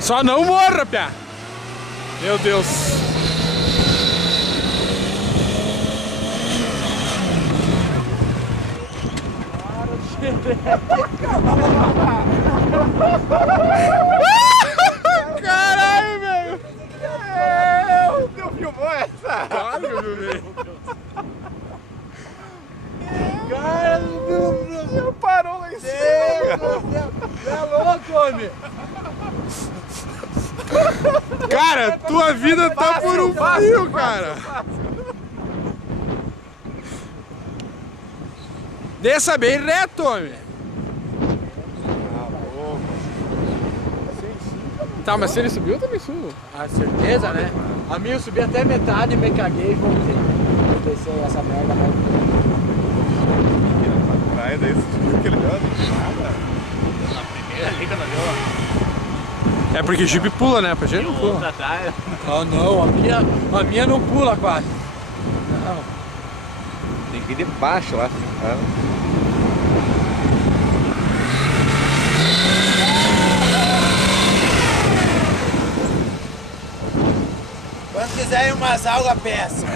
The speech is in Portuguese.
Só não morra, piá. Meu Deus. Caralho, velho. Tu filmou essa? Claro que eu vi. Cara, não parou lá em cima. É louco, homem. Cara, tua vida tá por um fio, cara. Desça bem reto, homem. Tá, mas se ele subiu, eu também subo. Ah, certeza, né? A minha eu subi até metade, me caguei e voltei. Eu pensei essa merda, mas... Na praia, daí você viu que ele deu nada. Na primeira ali que ela deu É porque Jeep pula, né? Pra gente não pula. outra atrás. Ah, não, a minha não pula quase. Não. Tem que ir de baixo lá. Quando quiserem umas algas, peça.